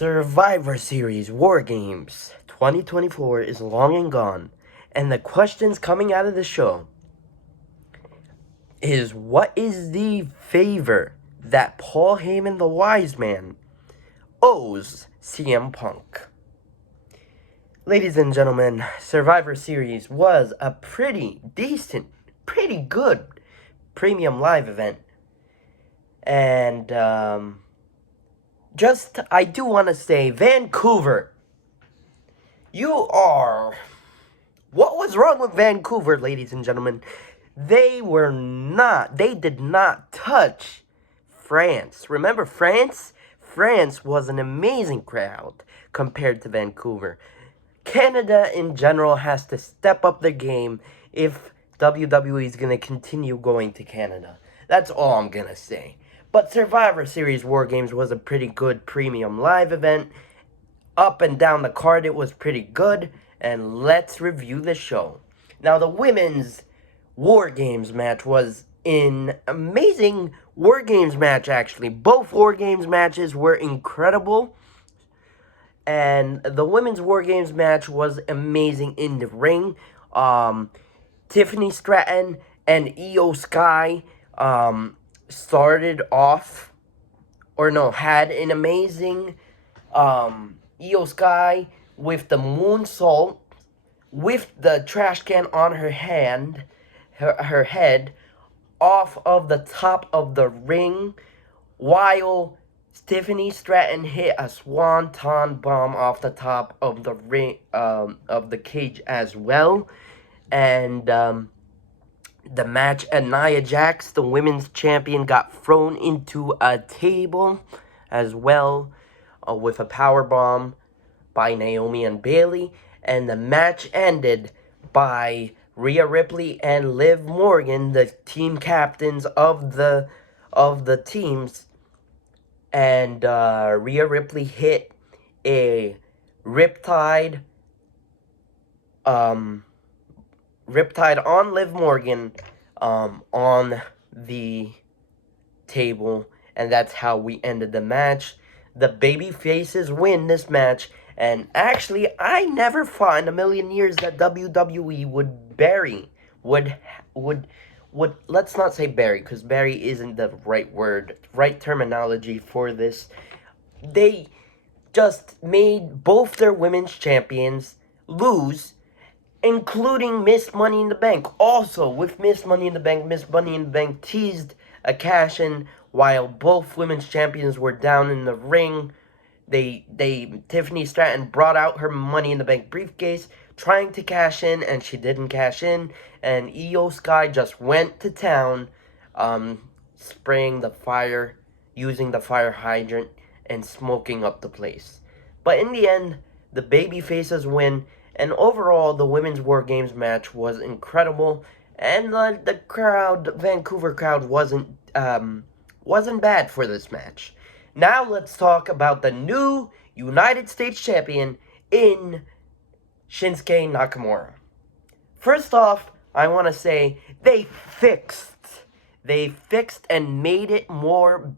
Survivor Series War Games 2024 is long and gone, and the questions coming out of the show is what is the favor that Paul Heyman the Wise Man owes CM Punk? Ladies and gentlemen, Survivor Series was a pretty decent, pretty good premium live event. And, I do want to say, Vancouver, what was wrong with Vancouver, ladies and gentlemen? They did not touch France. Remember France? France was an amazing crowd compared to Vancouver. Canada in general has to step up their game if WWE is going to continue going to Canada. That's all I'm going to say. But Survivor Series War Games was a pretty good premium live event. Up and down the card, it was pretty good. And let's review the show. Now, the women's War Games match was an amazing War Games match, actually. Both War Games matches were incredible. And the women's War Games match was amazing in the ring. Tiffany Stratton and Io Sky had an amazing Io Sky with the moonsault, with the trash can on her head, off of the top of the ring, while Tiffany Stratton hit a swanton bomb off the top of the ring, of the cage as well. And the match at Nia Jax, the women's champion, got thrown into a table as well with a power bomb by Naomi and Bayley. And the match ended by Rhea Ripley and Liv Morgan, the team captains of the teams. And Rhea Ripley hit a Riptide on Liv Morgan on the table, and that's how we ended the match. The baby faces win this match, and actually, I never thought in a million years that WWE would let's not say bury, because bury isn't the right terminology for this. They just made both their women's champions lose, including Miss Money in the Bank. Also, with Miss Money in the Bank teased a cash-in while both women's champions were down in the ring. Tiffany Stratton brought out her Money in the Bank briefcase, trying to cash in, and she didn't cash in. And Io Sky just went to town, spraying the fire, using the fire hydrant, and smoking up the place. But in the end, the baby faces win. And overall, the women's War Games match was incredible, and the Vancouver crowd wasn't bad for this match. Now let's talk about the new United States champion in Shinsuke Nakamura. First off, I want to say they fixed and made it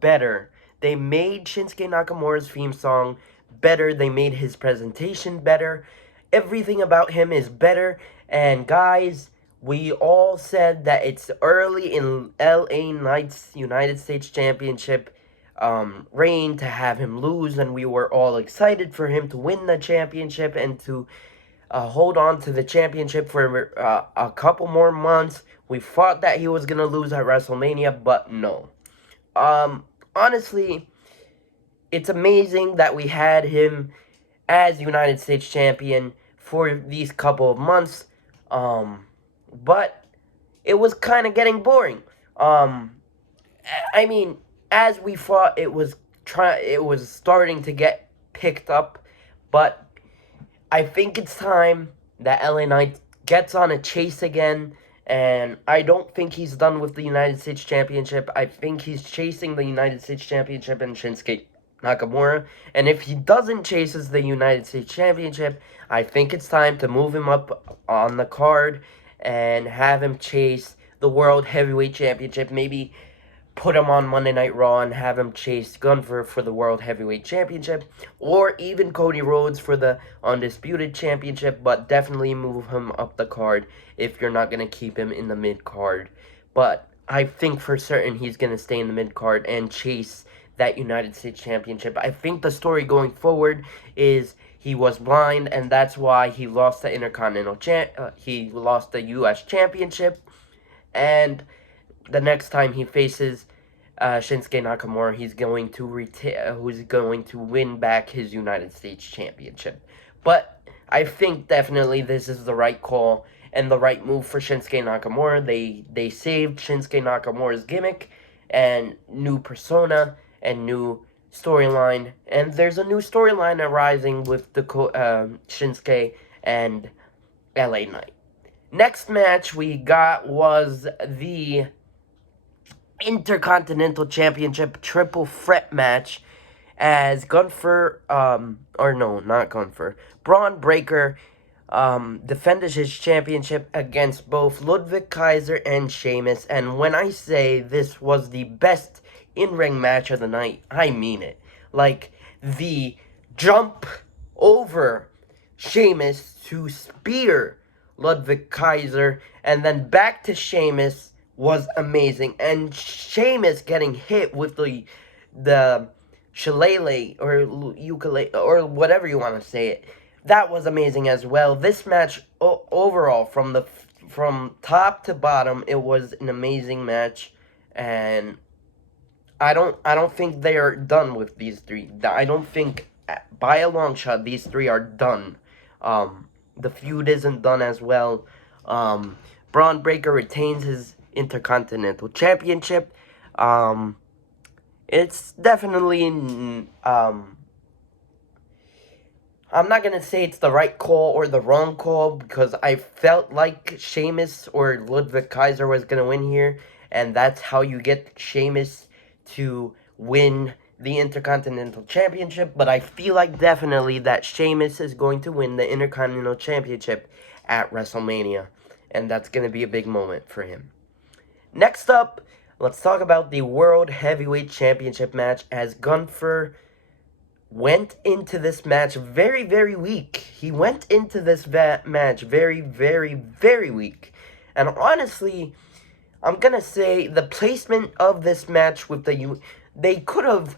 better. They made Shinsuke Nakamura's theme song better. They made his presentation better. Everything about him is better. And guys, we all said that it's early in LA Knight's United States Championship reign to have him lose, and we were all excited for him to win the championship and to hold on to the championship for a couple more months. We thought that he was going to lose at WrestleMania, but no. Honestly, it's amazing that we had him as United States champion for these couple of months, but it was kind of getting boring. I mean, as we thought, it was starting to get picked up, but I think it's time that LA Knight gets on a chase again, and I don't think he's done with the United States Championship. I think he's chasing the United States Championship and Shinsuke Nakamura, and if he doesn't chases the United States Championship, I think it's time to move him up on the card and have him chase the World Heavyweight Championship, maybe put him on Monday Night Raw and have him chase Gunther for the World Heavyweight Championship, or even Cody Rhodes for the Undisputed Championship, but definitely move him up the card if you're not going to keep him in the mid-card. But I think for certain he's going to stay in the mid-card and chase that United States Championship. I think the story going forward is he was blind, and that's why he lost the Intercontinental he lost the U.S. Championship, and the next time he faces Shinsuke Nakamura, he's going to win back his United States Championship. But I think definitely this is the right call and the right move for Shinsuke Nakamura. They saved Shinsuke Nakamura's gimmick and new persona and new storyline, and there's a new storyline arising with the Shinsuke and LA Knight. Next match we got was the Intercontinental Championship triple threat match as Braun Breaker defended his championship against both Ludwig Kaiser and Sheamus. And when I say this was the best in-ring match of the night, I mean it. Like, the jump over Sheamus to spear Ludwig Kaiser and then back to Sheamus was amazing. And Sheamus getting hit with the shillelagh or ukulele or whatever you want to say it, that was amazing as well. This match overall, from top to bottom, it was an amazing match, and I don't think they are done with these three. I don't think by a long shot these three are done. The feud isn't done as well. Braun Breaker retains his Intercontinental Championship. It's definitely I'm not going to say it's the right call or the wrong call, because I felt like Sheamus or Ludwig Kaiser was going to win here, and that's how you get Sheamus to win the Intercontinental Championship. But I feel like definitely that Sheamus is going to win the Intercontinental Championship at WrestleMania, and that's going to be a big moment for him. Next up, let's talk about the World Heavyweight Championship match, as Gunther went into this match very, very weak. He went into this match very, very, very weak. And honestly, I'm going to say the placement of this match with they could have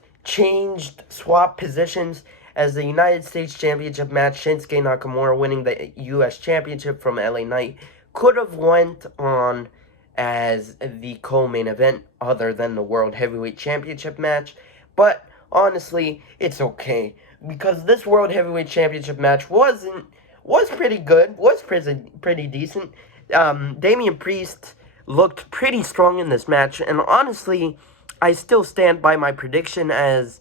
swapped positions, as the United States Championship match, Shinsuke Nakamura winning the U.S. Championship from LA Knight, could have went on as the co-main event other than the World Heavyweight Championship match. But honestly, it's okay, because this World Heavyweight Championship match was pretty good, was pretty decent. Damian Priest looked pretty strong in this match, and honestly, I still stand by my prediction, as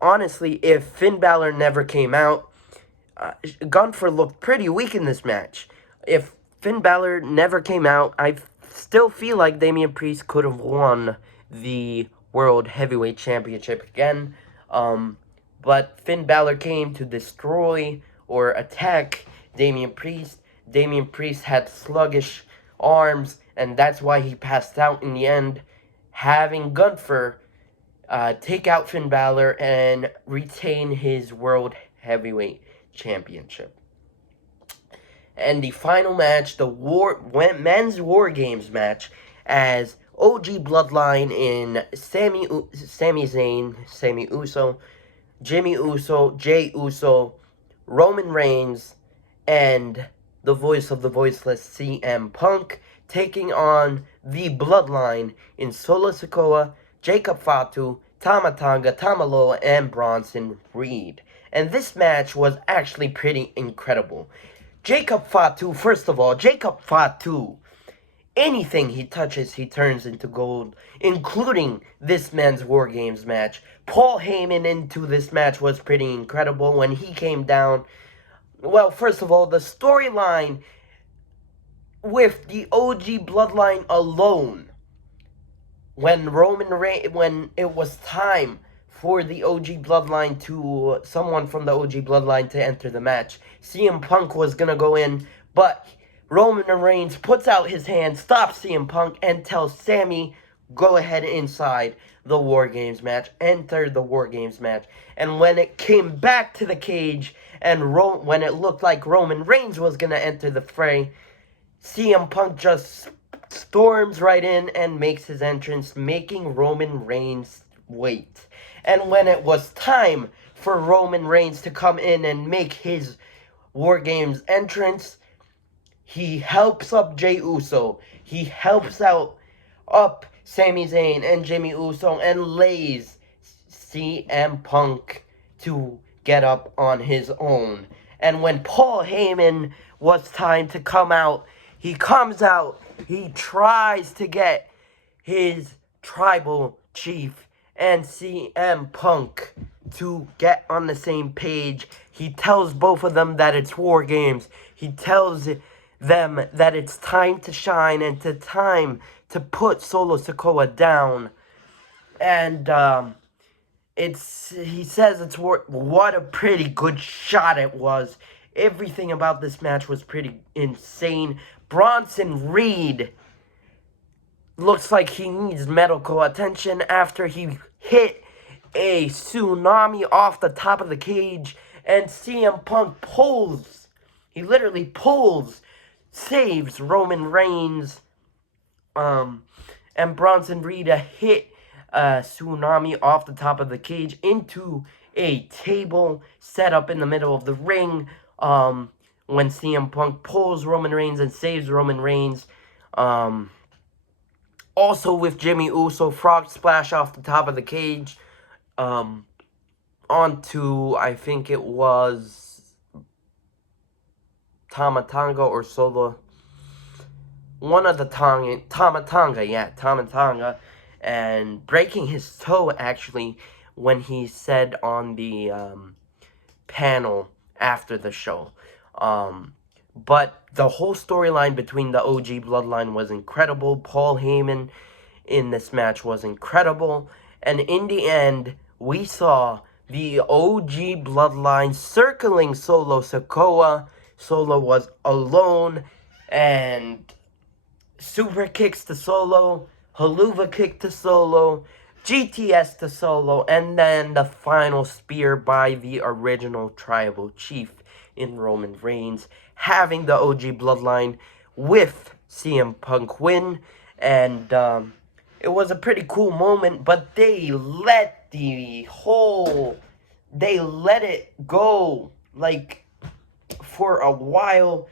honestly, if Finn Balor never came out, Gunther looked pretty weak in this match. If Finn Balor never came out, I still feel like Damian Priest could have won the World Heavyweight Championship again. But Finn Balor came to destroy or attack Damian Priest. Damian Priest had sluggish arms, and that's why he passed out in the end, having Gunther take out Finn Balor and retain his World Heavyweight Championship. And the final match, the men's War Games match, as OG Bloodline in Sami Zayn, Sami Uso, Jimmy Uso, Jey Uso, Roman Reigns, and the voice of the voiceless CM Punk, taking on the Bloodline in Solo Sikoa, Jacob Fatu, Tama Tonga, Tama Loa, and Bronson Reed. And this match was actually pretty incredible. Jacob Fatu, first of all, anything he touches, he turns into gold, including this men's War Games match. Paul Heyman into this match was pretty incredible when he came down. Well, first of all, the storyline with the OG Bloodline alone, when it was time for the OG Bloodline someone from the OG Bloodline to enter the match, CM Punk was gonna go in, but Roman Reigns puts out his hand, stops CM Punk, and tells Sammy, go ahead inside the War Games match, enter the War Games match. And when it came back to the cage and when it looked like Roman Reigns was going to enter the fray, CM Punk just storms right in and makes his entrance, making Roman Reigns wait. And when it was time for Roman Reigns to come in and make his War Games entrance, he helps up Jey Uso. He helps up Sami Zayn and Jimmy Uso and lays CM Punk to get up on his own. And when Paul Heyman was time to come out, he comes out. He tries to get his tribal chief and CM Punk to get on the same page. He tells both of them that it's War Games. He tells them that it's time to shine and time to put Solo Sikoa down. And he says it's what a pretty good shot it was. Everything about this match was pretty insane. Bronson Reed looks like he needs medical attention after he hit a tsunami off the top of the cage, and CM Punk pulls. He literally pulls, saves Roman Reigns, and Bronson Reed hit a tsunami off the top of the cage into a table set up in the middle of the ring, when CM Punk pulls Roman Reigns and saves Roman Reigns. Also with Jimmy Uso, frog splash off the top of the cage, onto, I think it was Tama Tonga or Solo. One of the Tama Tonga, and breaking his toe, actually, when he said on the panel after the show. But the whole storyline between the OG Bloodline was incredible. Paul Heyman in this match was incredible. And in the end, we saw the OG Bloodline circling Solo Sikoa. Solo was alone, and super kicks to Solo, Haluva kick to Solo, GTS to Solo, and then the final spear by the original tribal chief in Roman Reigns, having the OG Bloodline with CM Punk win. And it was a pretty cool moment, but they let it go, like, for a while,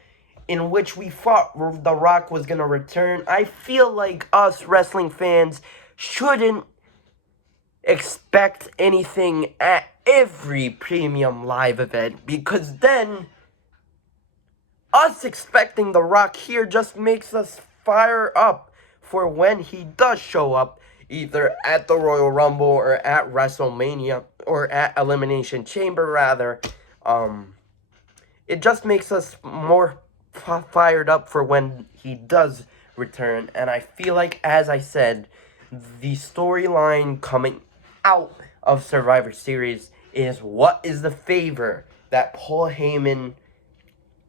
in which we thought The Rock was going to return. I feel like us wrestling fans shouldn't expect anything at every premium live event, because then us expecting The Rock here just makes us fire up for when he does show up, either at the Royal Rumble or at WrestleMania, or at Elimination Chamber, rather. It just makes us more fired up for when he does return. And I feel like, as I said, the storyline coming out of Survivor Series is what is the favor that Paul Heyman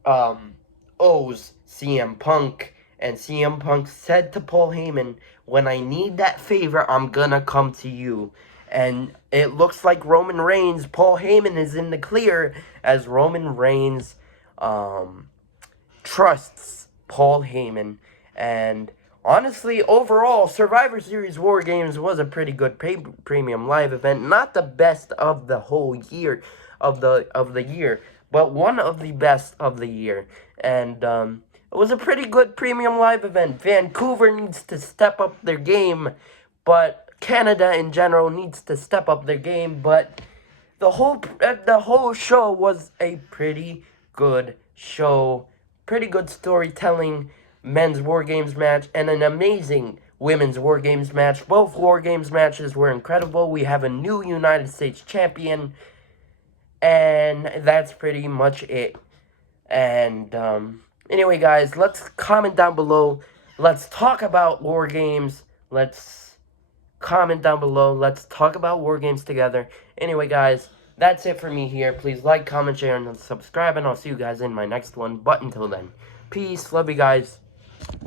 owes CM Punk. And CM Punk said to Paul Heyman, when I need that favor, I'm gonna come to you. And it looks like Roman Reigns, Paul Heyman is in the clear, as Roman Reigns trusts Paul Heyman. And honestly, overall, Survivor Series War Games was a pretty good premium live event. Not the best of the whole year, of the year, but one of the best of the year. And it was a pretty good premium live event. Vancouver needs to step up their game, but Canada in general needs to step up their game. But the whole show was a pretty good show. Pretty good storytelling, men's War Games match, and an amazing women's War Games match. Both War Games matches were incredible. We have a new United States champion, and that's pretty much it. And anyway, guys, let's comment down below. Let's talk about War Games. Let's comment down below. Let's talk about War Games together. Anyway, guys, that's it for me here. Please like, comment, share, and subscribe, and I'll see you guys in my next one. But until then, peace. Love you guys.